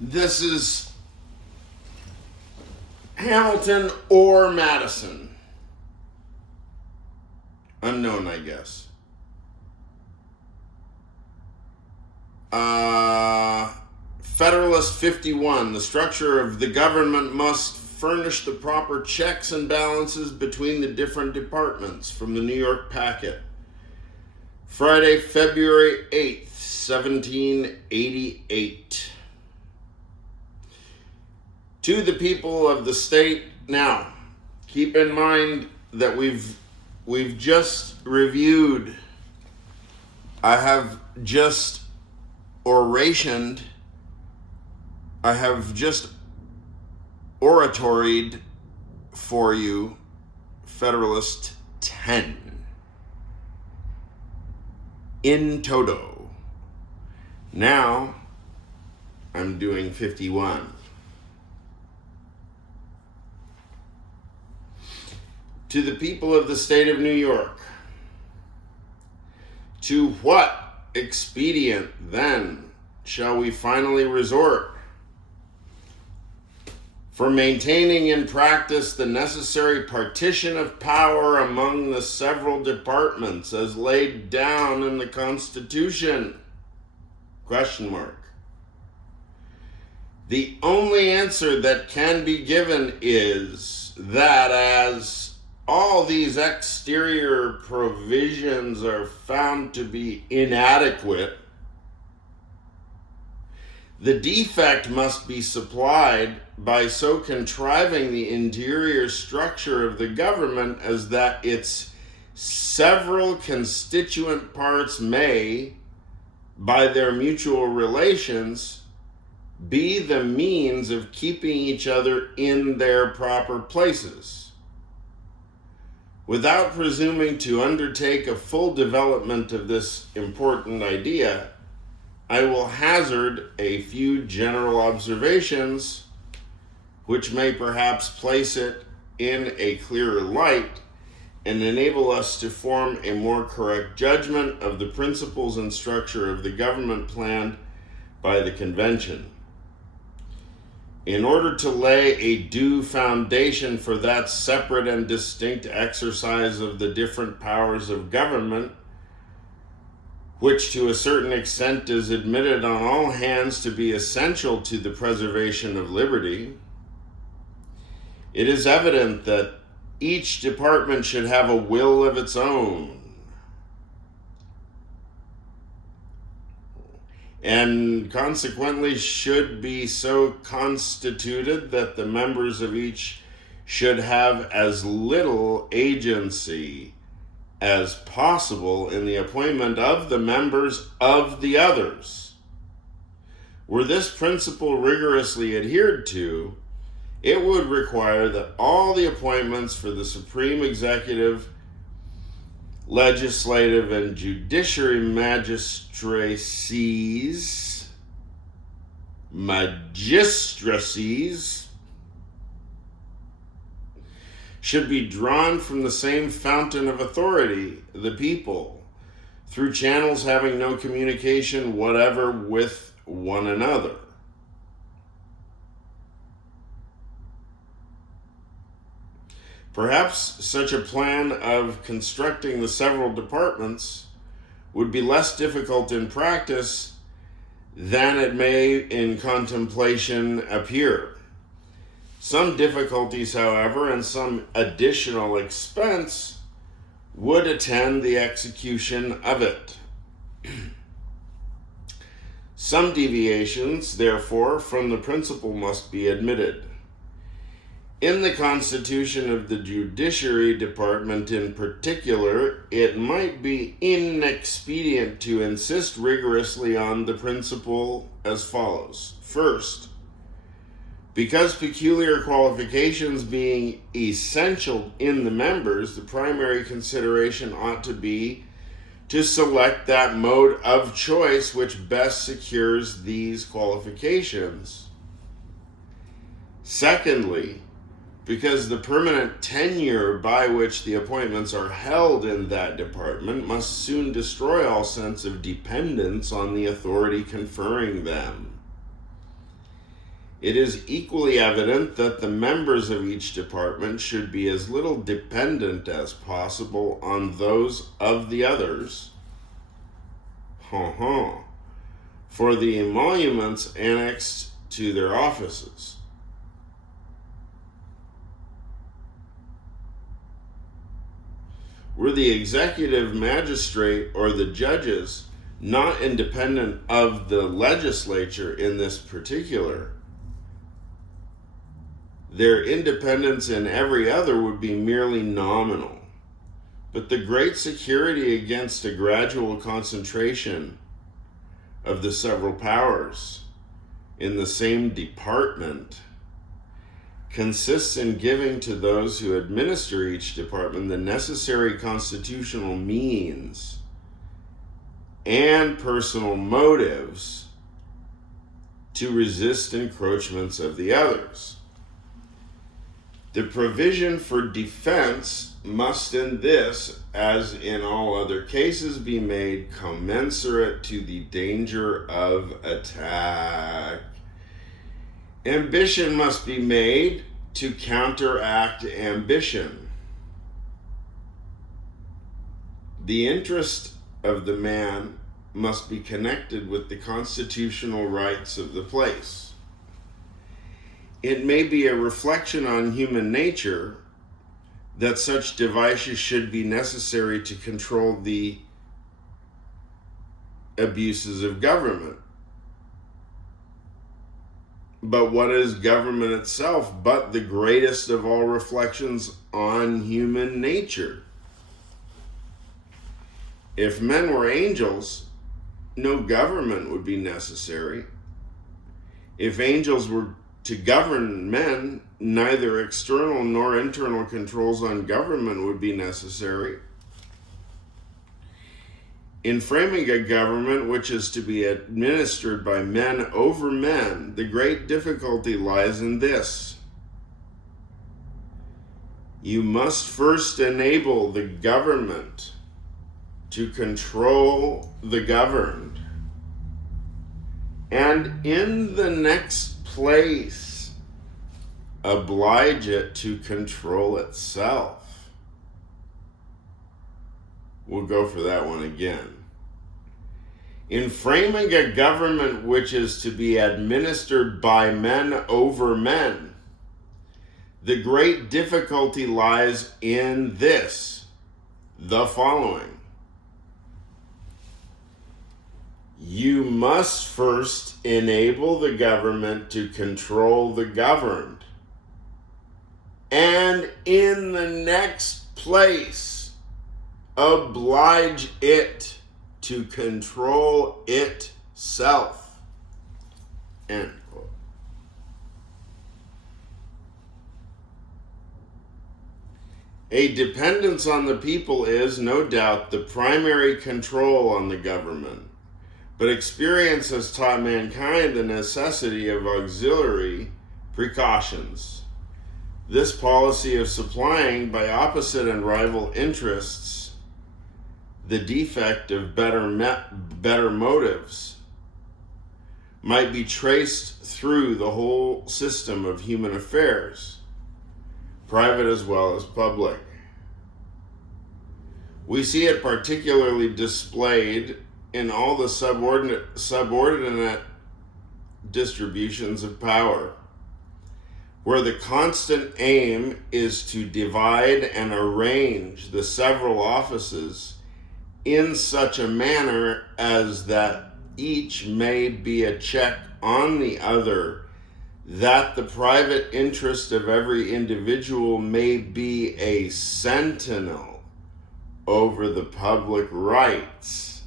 This is Hamilton or Madison. Unknown, I guess. Federalist 51. The structure of the government must furnish the proper checks and balances between the different departments. From the New York Packet. Friday, February 8th, 1788. To the people of the state. Now, keep in mind that we've just reviewed, I have just orationed, I have just oratoried for you Federalist 10 in toto. Now I'm doing 51. To the people of the state of New York, to what expedient then shall we finally resort for maintaining in practice the necessary partition of power among the several departments as laid down in the Constitution? Question mark. The only answer that can be given is that as all these exterior provisions are found to be inadequate, the defect must be supplied by so contriving the interior structure of the government as that its several constituent parts may, by their mutual relations, be the means of keeping each other in their proper places. Without presuming to undertake a full development of this important idea, I will hazard a few general observations which may perhaps place it in a clearer light and enable us to form a more correct judgment of the principles and structure of the government planned by the convention. In order to lay a due foundation for that separate and distinct exercise of the different powers of government, which to a certain extent is admitted on all hands to be essential to the preservation of liberty, it is evident that each department should have a will of its own, and consequently should be so constituted that the members of each should have as little agency as possible in the appointment of the members of the others. Were this principle rigorously adhered to, it would require that all the appointments for the supreme executive, legislative, and judiciary magistracies should be drawn from the same fountain of authority, the people, through channels having no communication whatever with one another. Perhaps such a plan of constructing the several departments would be less difficult in practice than it may in contemplation appear. Some difficulties, however, and some additional expense would attend the execution of it. Some deviations, therefore, from the principle must be admitted. In the constitution of the Judiciary Department in particular, it might be inexpedient to insist rigorously on the principle as follows. First, because peculiar qualifications being essential in the members, the primary consideration ought to be to select that mode of choice which best secures these qualifications. Secondly, because the permanent tenure by which the appointments are held in that department must soon destroy all sense of dependence on the authority conferring them. It is equally evident that the members of each department should be as little dependent as possible on those of the others for the emoluments annexed to their offices. Were the executive magistrate or the judges not independent of the legislature in this particular, their independence in every other would be merely nominal. But the great security against a gradual concentration of the several powers in the same department consists in giving to those who administer each department the necessary constitutional means and personal motives to resist encroachments of the others. The provision for defense must in this, as in all other cases, be made commensurate to the danger of attack. Ambition must be made to counteract ambition. The interest of the man must be connected with the constitutional rights of the place. It may be a reflection on human nature that such devices should be necessary to control the abuses of government. But what is government itself but the greatest of all reflections on human nature? If men were angels, no government would be necessary. If angels were to govern men, neither external nor internal controls on government would be necessary. In framing a government which is to be administered by men over men, the great difficulty lies in this. You must first enable the government to control the governed, and in the next place, oblige it to control itself. We'll go for that one again. In framing a government which is to be administered by men over men, the great difficulty lies in this, the following. You must first enable the government to control the governed, and in the next place, oblige it to control itself. End quote. A dependence on the people is, no doubt, the primary control on the government. But experience has taught mankind the necessity of auxiliary precautions. This policy of supplying, by opposite and rival interests, the defect of better motives might be traced through the whole system of human affairs, private as well as public. We see it particularly displayed in all the subordinate distributions of power, where the constant aim is to divide and arrange the several offices in such a manner as that each may be a check on the other, that the private interest of every individual may be a sentinel over the public rights.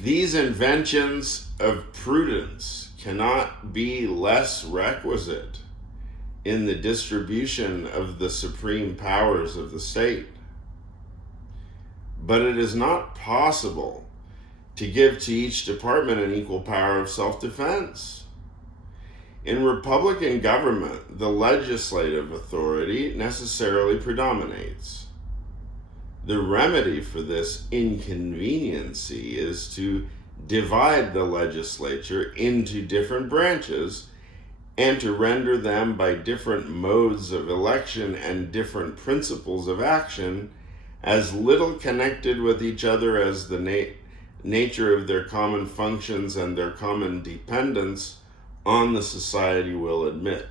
These inventions of prudence cannot be less requisite in the distribution of the supreme powers of the state. But it is not possible to give to each department an equal power of self-defense. In Republican government, the legislative authority necessarily predominates. The remedy for this inconveniency is to divide the legislature into different branches and to render them by different modes of election and different principles of action as little connected with each other as the nature of their common functions and their common dependence on the society will admit.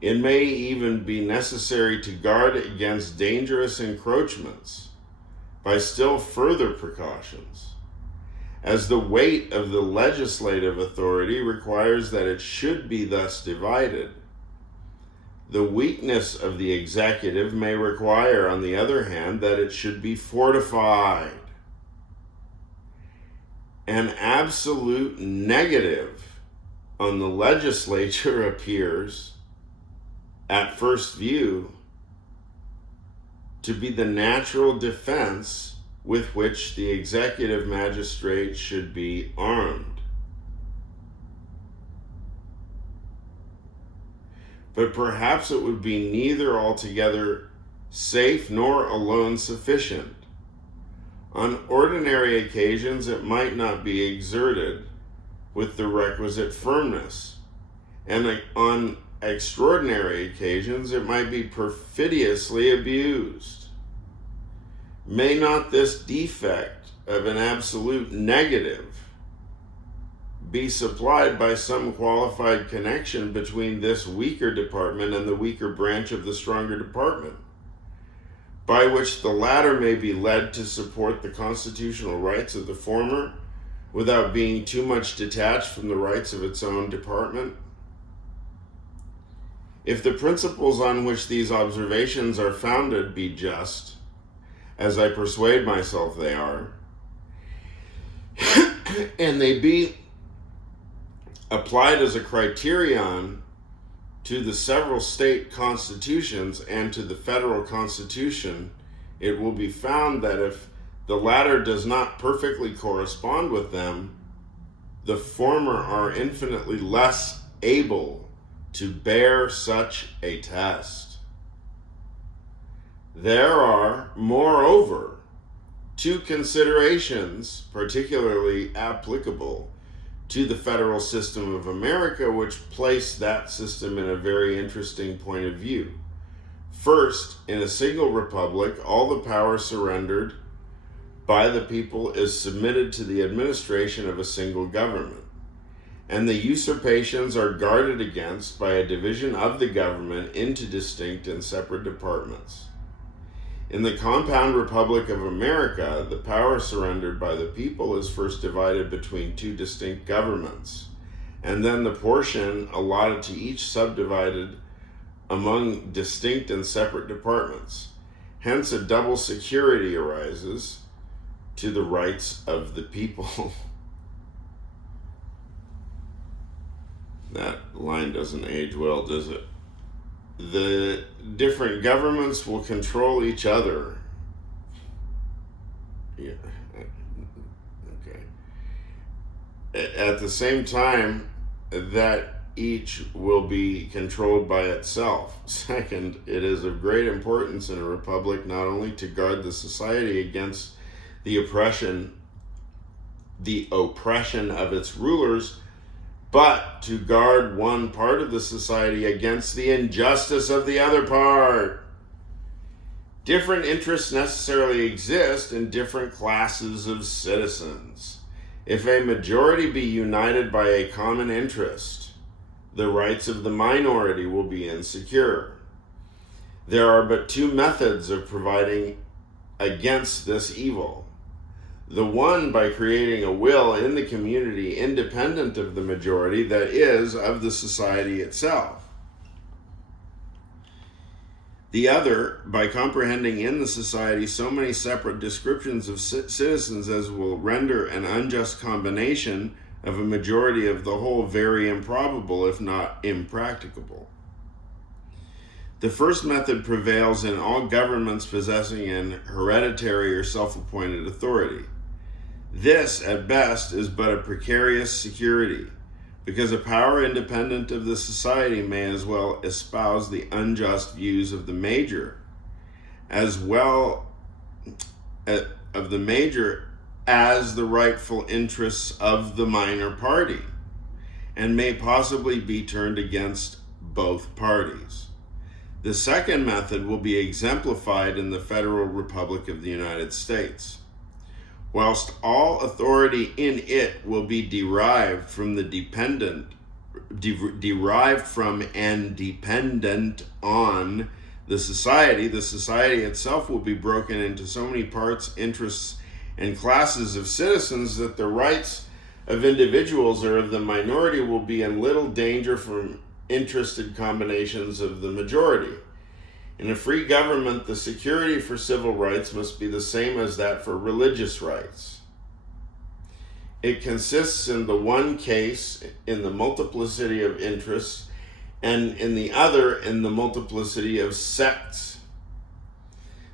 It may even be necessary to guard against dangerous encroachments by still further precautions, as the weight of the legislative authority requires that it should be thus divided. The weakness of the executive may require, on the other hand, that it should be fortified. An absolute negative on the legislature appears, at first view, to be the natural defense with which the executive magistrate should be armed. But perhaps it would be neither altogether safe nor alone sufficient. On ordinary occasions, it might not be exerted with the requisite firmness, and on extraordinary occasions, it might be perfidiously abused. May not this defect of an absolute negative be supplied by some qualified connection between this weaker department and the weaker branch of the stronger department, by which the latter may be led to support the constitutional rights of the former without being too much detached from the rights of its own department? If the principles on which these observations are founded be just, as I persuade myself they are, and they be applied as a criterion to the several state constitutions and to the federal constitution, it will be found that if the latter does not perfectly correspond with them, the former are infinitely less able to bear such a test. There are, moreover, two considerations particularly applicable to the federal system of America, which place that system in a very interesting point of view. First, in a single republic, all the power surrendered by the people is submitted to the administration of a single government, and the usurpations are guarded against by a division of the government into distinct and separate departments. In the compound Republic of America, the power surrendered by the people is first divided between two distinct governments, and then the portion allotted to each subdivided among distinct and separate departments. Hence, a double security arises to the rights of the people. That line doesn't age well, does it? The different governments will control each other. Yeah. Okay. At the same time that each will be controlled by itself. Second, it is of great importance in a republic not only to guard the society against the oppression of its rulers, but to guard one part of the society against the injustice of the other part. Different interests necessarily exist in different classes of citizens. If a majority be united by a common interest, the rights of the minority will be insecure. There are but two methods of providing against this evil. The one by creating a will in the community independent of the majority, that is, of the society itself. The other by comprehending in the society so many separate descriptions of citizens as will render an unjust combination of a majority of the whole very improbable, if not impracticable. The first method prevails in all governments possessing an hereditary or self-appointed authority. This, at best, is but a precarious security, because a power independent of the society may as well espouse the unjust views of the major, as well of the major as the rightful interests of the minor party, and may possibly be turned against both parties. The second method will be exemplified in the Federal Republic of the United States. Whilst all authority in it will be derived from and dependent on the society itself will be broken into so many parts, interests, and classes of citizens that the rights of individuals or of the minority will be in little danger from interested combinations of the majority. In a free government, the security for civil rights must be the same as that for religious rights. It consists in the one case in the multiplicity of interests, and in the other in the multiplicity of sects.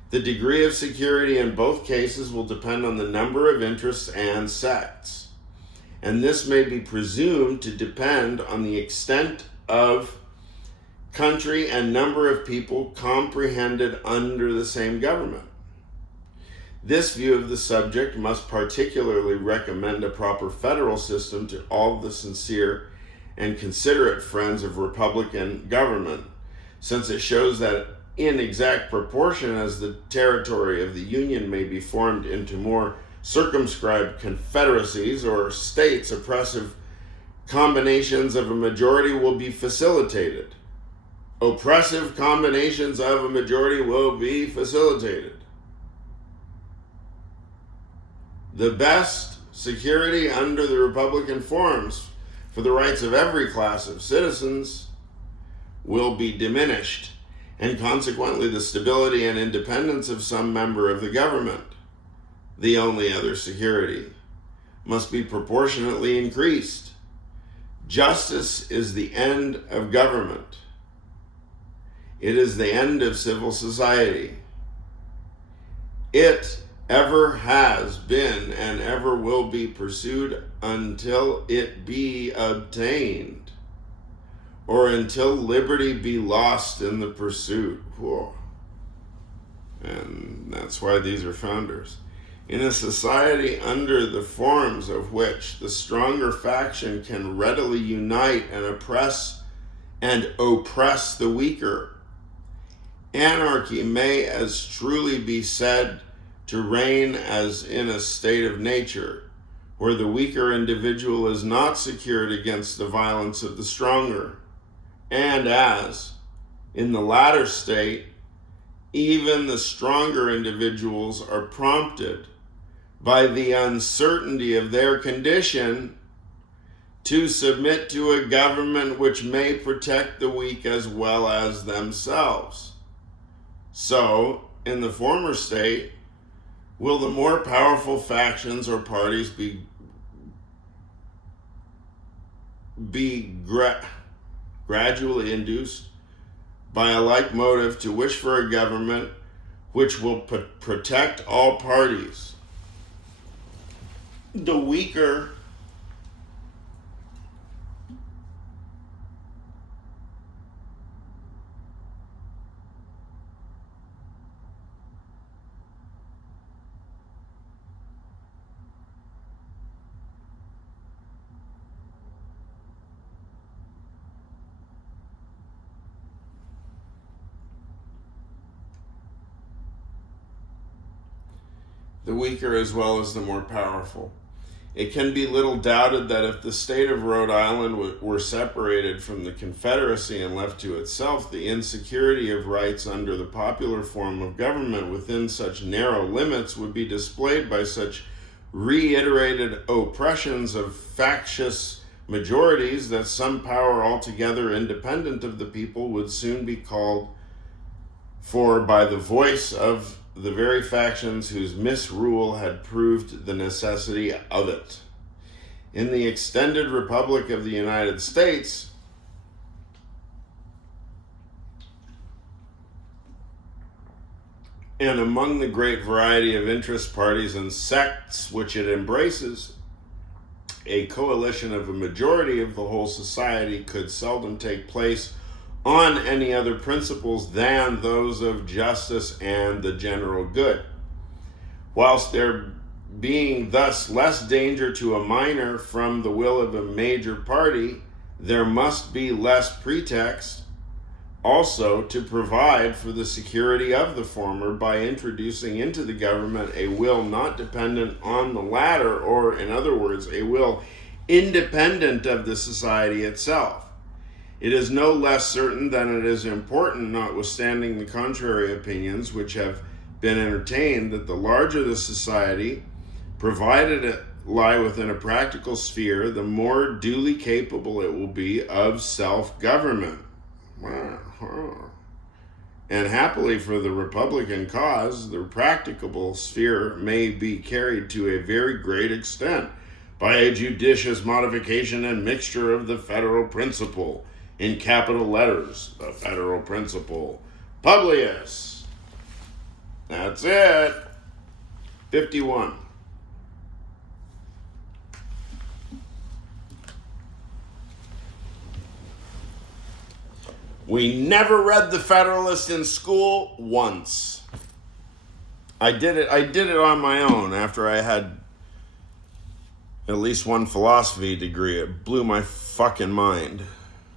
The degree of security in both cases will depend on the number of interests and sects, and this may be presumed to depend on the extent of country and number of people comprehended under the same government. This view of the subject must particularly recommend a proper federal system to all the sincere and considerate friends of Republican government, since it shows that in exact proportion as the territory of the Union may be formed into more circumscribed confederacies or states, oppressive combinations of a majority will be facilitated. Oppressive combinations of a majority will be facilitated. The best security under the Republican forms for the rights of every class of citizens will be diminished, and consequently the stability and independence of some member of the government, the only other security, must be proportionately increased. Justice is the end of government. It is the end of civil society. It ever has been and ever will be pursued until it be obtained, or until liberty be lost in the pursuit. Whoa. And that's why these are founders. In a society under the forms of which the stronger faction can readily unite and oppress the weaker, anarchy may as truly be said to reign as in a state of nature, where the weaker individual is not secured against the violence of the stronger, and as, in the latter state, even the stronger individuals are prompted by the uncertainty of their condition to submit to a government which may protect the weak as well as themselves. So, in the former state, will the more powerful factions or parties be gradually induced by a like motive to wish for a government which will protect all parties. The weaker as well as the more powerful. It can be little doubted that if the state of Rhode Island were separated from the Confederacy and left to itself, the insecurity of rights under the popular form of government within such narrow limits would be displayed by such reiterated oppressions of factious majorities that some power altogether independent of the people would soon be called for by the voice of the very factions whose misrule had proved the necessity of it. In the extended Republic of the United States, and among the great variety of interest parties and sects which it embraces, a coalition of a majority of the whole society could seldom take place on any other principles than those of justice and the general good. whilst there being thus less danger to a minor from the will of a major party, there must be less pretext also to provide for the security of the former by introducing into the government a will not dependent on the latter, or in other words, a will independent of the society itself. It is no less certain than it is important, notwithstanding the contrary opinions which have been entertained, that the larger the society, provided it lie within a practical sphere, the more duly capable it will be of self-government. And happily for the Republican cause, the practicable sphere may be carried to a very great extent by a judicious modification and mixture of the federal principle, in capital letters, the federal principle. Publius. That's it. 51. We never read the Federalist in school once. I did it on my own after I had at least one philosophy degree. It blew my fucking mind.